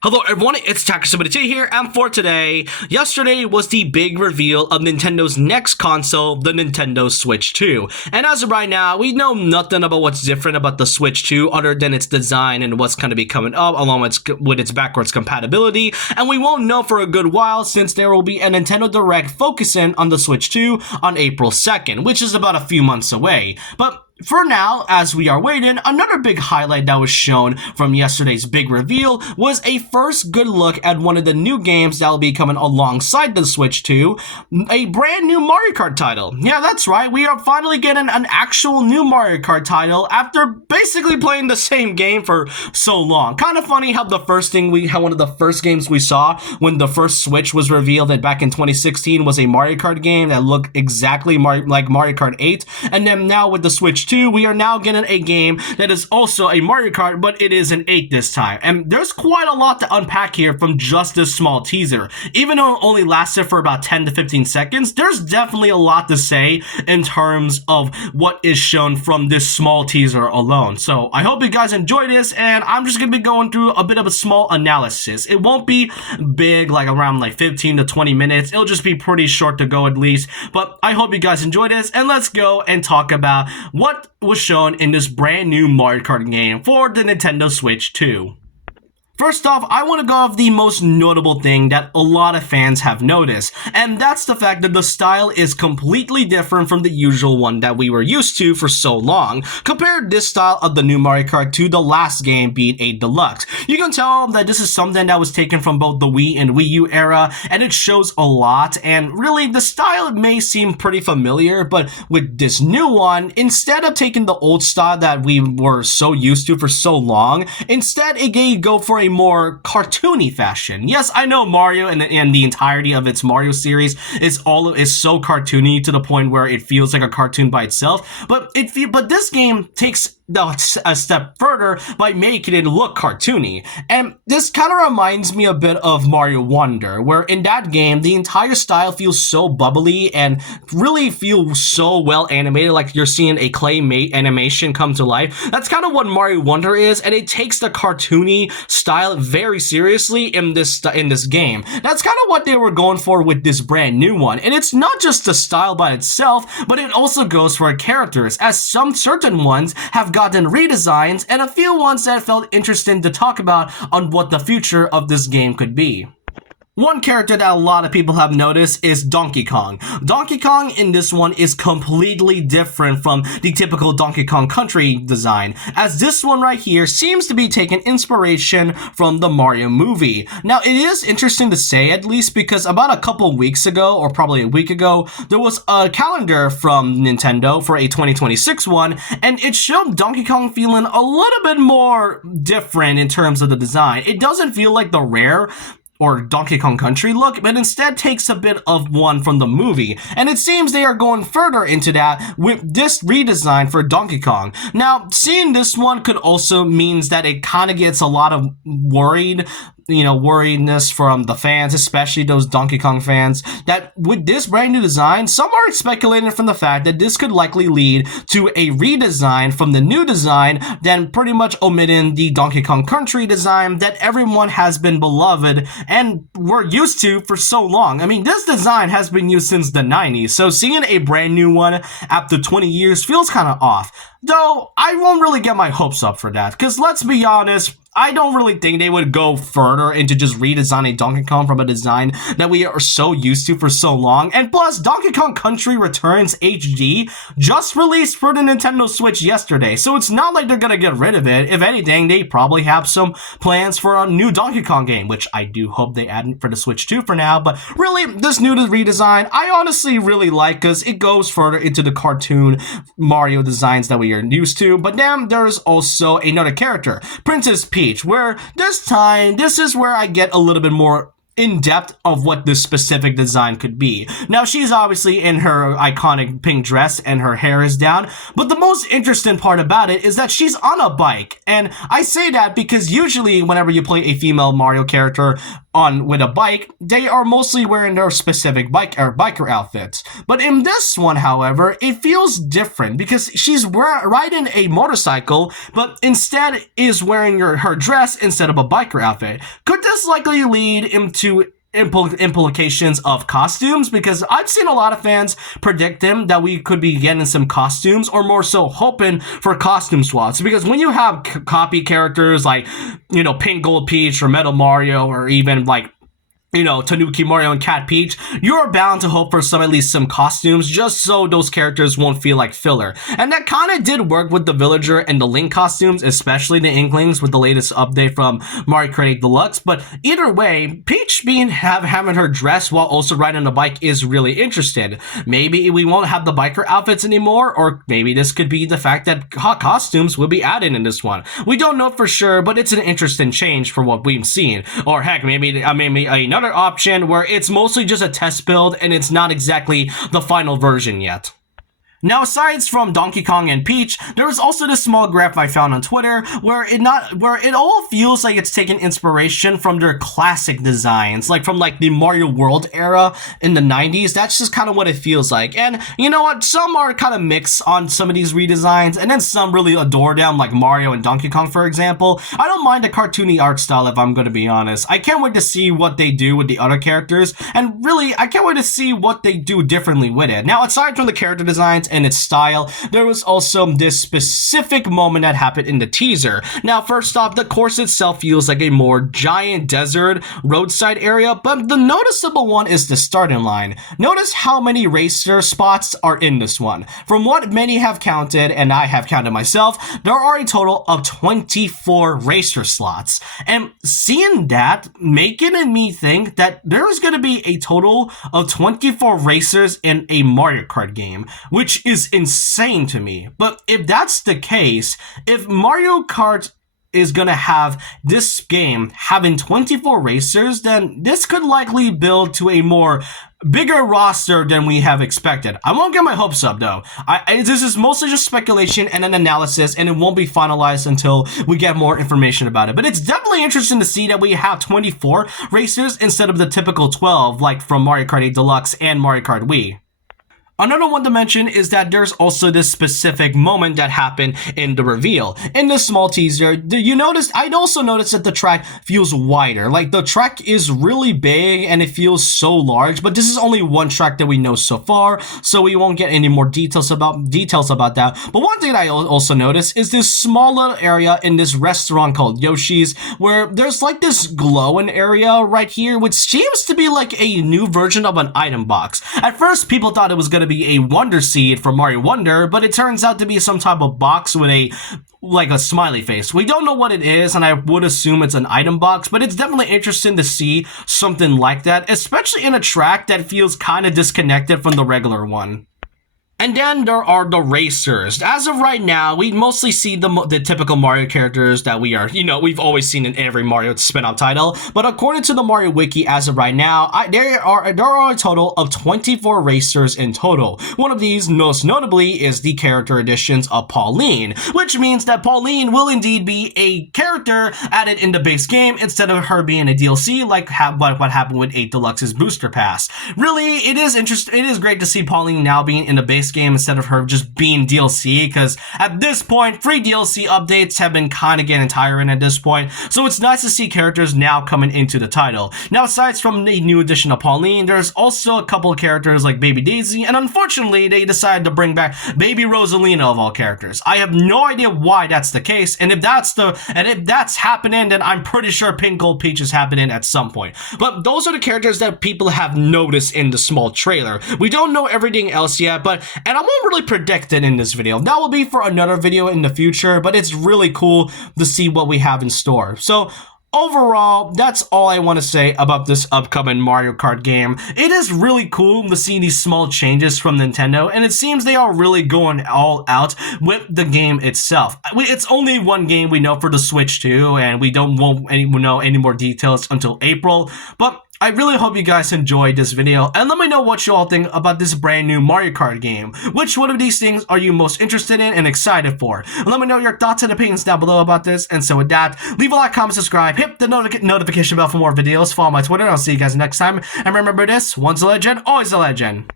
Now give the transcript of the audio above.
Hello everyone, it's Takasubity here, and for today, yesterday was the big reveal of Nintendo's next console, the Nintendo Switch 2. And as of right now, we know nothing about what's different about the Switch 2 other than its design and what's going to be coming up along with its backwards compatibility. And we won't know for a good while since there will be a Nintendo Direct focusing on the Switch 2 on April 2nd, which is about a few months away. But for now, as we are waiting, another big highlight that was shown from yesterday's big reveal was a first good look at one of the new games that will be coming alongside the Switch 2, a brand new Mario Kart title. Yeah, that's right, we are finally getting an actual new Mario Kart title after basically playing the same game for so long. Kind of funny how one of the first games we saw when the first Switch was revealed back in 2016 was a Mario Kart game that looked exactly like Mario Kart 8, and then now with the Switch 2, we are now getting a game that is also a Mario Kart, but it is an 8 this time. And there's quite a lot to unpack here from just this small teaser. Even though it only lasted for about 10 to 15 seconds, there's definitely a lot to say in terms of what is shown from this small teaser alone. So I hope you guys enjoy this, and I'm just going to be going through a bit of a small analysis. It won't be big, like around 15 to 20 minutes. It'll just be pretty short to go at least. But I hope you guys enjoy this, and let's go and talk about what was shown in this brand new Mario Kart game for the Nintendo Switch 2. First off, I want to go off the most notable thing that a lot of fans have noticed, and that's the fact that the style is completely different from the usual one that we were used to for so long. Compare this style of the new Mario Kart to the last game, being a Deluxe. You can tell that this is something that was taken from both the Wii and Wii U era, and it shows a lot, and really the style may seem pretty familiar, but with this new one, instead of taking the old style that we were so used to for so long, instead it go for a more cartoony fashion. Yes, I know Mario and the entirety of its Mario series is so cartoony to the point where it feels like a cartoon by itself, but this game takes a step further by making it look cartoony. And this kind of reminds me a bit of Mario Wonder, where in that game, the entire style feels so bubbly and really feels so well animated, like you're seeing a clay animation come to life. That's kind of what Mario Wonder is, and it takes the cartoony style very seriously in this game. That's kind of what they were going for with this brand new one. And it's not just the style by itself, but it also goes for characters, as some certain ones have gotten redesigns and a few ones that felt interesting to talk about on what the future of this game could be. One character that a lot of people have noticed is Donkey Kong. Donkey Kong in this one is completely different from the typical Donkey Kong Country design, as this one right here seems to be taking inspiration from the Mario movie. Now, it is interesting to say, at least, because about a couple weeks ago, or probably a week ago, there was a calendar from Nintendo for a 2026 one, and it showed Donkey Kong feeling a little bit more different in terms of the design. It doesn't feel like the Rare or Donkey Kong Country look, but instead takes a bit of one from the movie. And it seems they are going further into that with this redesign for Donkey Kong. Now, seeing this one could also means that it kind of gets a lot of worriedness from the fans, especially those Donkey Kong fans, that with this brand new design, some are speculating from the fact that this could likely lead to a redesign from the new design, then pretty much omitting the Donkey Kong Country design that everyone has been beloved and we're used to for so long. I mean, this design has been used since the 90s, so seeing a brand new one after 20 years feels kind of off. Though, I won't really get my hopes up for that, because let's be honest, I don't really think they would go further into just redesigning Donkey Kong from a design that we are so used to for so long. And plus, Donkey Kong Country Returns HD just released for the Nintendo Switch yesterday, so it's not like they're gonna get rid of it. If anything, they probably have some plans for a new Donkey Kong game, which I do hope they add for the Switch 2 for now. But really, this new redesign, I honestly really like, because it goes further into the cartoon Mario designs that we are used to. But then there's also another character, Princess Peach, where this time, this is where I get a little bit more in depth of what this specific design could be. Now, she's obviously in her iconic pink dress and her hair is down, but the most interesting part about it is that she's on a bike. And I say that because usually whenever you play a female Mario character with a bike, they are mostly wearing their specific biker outfits. But in this one, however, it feels different because she's riding a motorcycle, but instead is wearing her dress instead of a biker outfit. Could this likely lead into implications of costumes? Because I've seen a lot of fans predicting that we could be getting some costumes, or more so hoping for costume swaps, because when you have copy characters like, you know, Pink Gold Peach or Metal Mario, or even like, you know, Tanuki Mario and Cat Peach, you're bound to hope for at least some costumes, just so those characters won't feel like filler. And that kind of did work with the Villager and the Link costumes, especially the Inklings with the latest update from Mario Kart 8 Deluxe. But either way, Peach having her dress while also riding a bike is really interesting. Maybe we won't have the biker outfits anymore, or maybe this could be the fact that costumes will be added in this one. We don't know for sure, but it's an interesting change from what we've seen. Or heck, maybe another option where it's mostly just a test build and it's not exactly the final version yet. Now, aside from Donkey Kong and Peach, there was also this small graph I found on Twitter where it all feels like it's taken inspiration from their classic designs, like from the Mario World era in the 90s. That's just kind of what it feels like. And you know what? Some are kind of mixed on some of these redesigns, and then some really adore them, like Mario and Donkey Kong, for example. I don't mind the cartoony art style, if I'm going to be honest. I can't wait to see what they do with the other characters, and really, I can't wait to see what they do differently with it. Now, aside from the character designs and its style, there was also this specific moment that happened in the teaser. Now, first off, the course itself feels like a more giant desert roadside area, but the noticeable one is the starting line. Notice how many racer spots are in this one. From what many have counted, and I have counted myself, there are a total of 24 racer slots. And seeing that, making me think that there is going to be a total of 24 racers in a Mario Kart game, which is insane to me. But if that's the case, if Mario Kart is gonna have this game having 24 racers, then this could likely build to a more bigger roster than we have expected. I won't get my hopes up though. This is mostly just speculation and an analysis, and it won't be finalized until we get more information about it. But it's definitely interesting to see that we have 24 racers instead of the typical 12 like from Mario Kart 8 Deluxe and Mario Kart Wii. Another one to mention is that there's also this specific moment that happened in the reveal. In this small teaser, I'd also noticed that the track feels wider. Like, the track is really big and it feels so large, but this is only one track that we know so far, so we won't get any more details about that. But one thing I also noticed is this small little area in this restaurant called Yoshi's, where there's like this glowing area right here, which seems to be like a new version of an item box. At first, people thought it was going to be a Wonder Seed from Mario Wonder, but it turns out to be some type of box with a smiley face. We don't know what it is, and I would assume it's an item box, but it's definitely interesting to see something like that, especially in a track that feels kind of disconnected from the regular one. And then there are the racers. As of right now, we mostly see the typical Mario characters that we've always seen in every Mario spin-off title. But according to the Mario Wiki, as of right now, there are a total of 24 racers in total. One of these, most notably, is the character additions of Pauline, which means that Pauline will indeed be a character added in the base game instead of her being a DLC like what happened with 8 Deluxe's Booster Pass. Really, it is interesting. It is great to see Pauline now being in the base game instead of her just being DLC, because at this point, free DLC updates have been kind of getting tiring at this point, so it's nice to see characters now coming into the title. Now, aside from the new addition of Pauline, there's also a couple of characters like Baby Daisy, and unfortunately, they decided to bring back Baby Rosalina of all characters. I have no idea why that's the case, and if that's happening, then I'm pretty sure Pink Gold Peach is happening at some point. But those are the characters that people have noticed in the small trailer. We don't know everything else yet, and I won't really predict it in this video. That will be for another video in the future, but it's really cool to see what we have in store. So overall, that's all I want to say about this upcoming Mario Kart game. It is really cool to see these small changes from Nintendo, and it seems they are really going all out with the game itself. It's only one game we know for the Switch too, and we won't know any more details until April, but I really hope you guys enjoyed this video, and let me know what you all think about this brand new Mario Kart game. Which one of these things are you most interested in and excited for? And let me know your thoughts and opinions down below about this. And so with that, leave a like, comment, subscribe, hit the notification bell for more videos, follow my Twitter, and I'll see you guys next time. And remember this, once a legend, always a legend.